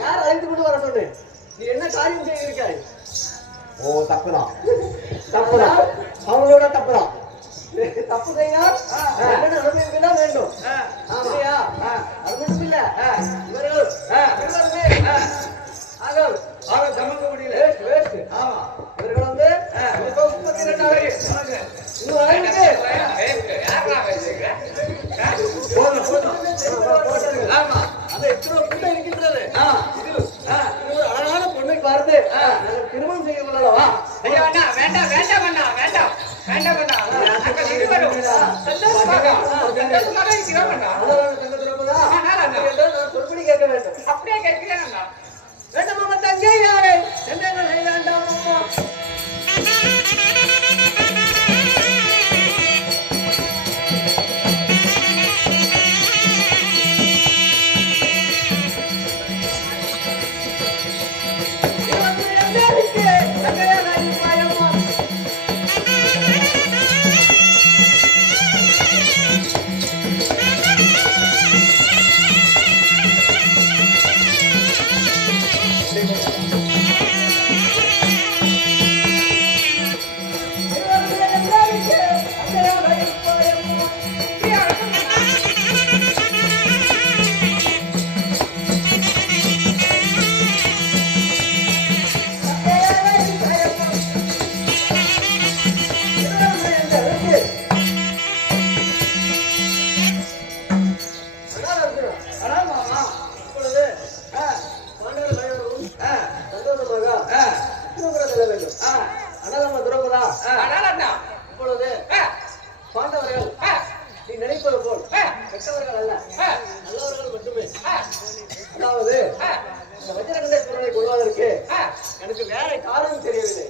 யார் அழைத்து கொண்டு வர சொன்னேன்? நீ என்ன காரியம் செய்ய இருக்காய்? ஓ, தப்புதான் தப்புதான், அவங்களோட தப்புதான். தப்பு செய்தால் என்ன அனுபவிக்கதான் வேண்டும். அப்படியா? அது மட்டும் இல்ல, இவர்கள் சமக்க முடியல. ஆமா, இவர்கள் வந்து 32 இருக்கின்றது. அழகான பொண்ணை பார்த்து திருமணம் செய்ய கொள்ளவா? வேண்டாம் வேண்டாம் வேண்டாம் வேண்டாம் வேண்டாம் வேண்டாம் வேண்டாம். கேட்க வேண்டும். அப்படியே கேட்கிறேன். வேண்டாம் தங்கை யாரு என்ன வேண்டாம். பாண்டவர்கள் நீ நினைப்பது போல் கெட்டவர்கள் அல்ல, நல்லவர்கள் மட்டுமே. அதாவது இந்த வஜ்ரகண்டேஸ்வரனை கொள்வதற்கு எனக்கு வேற காரணம் தெரியவில்லை.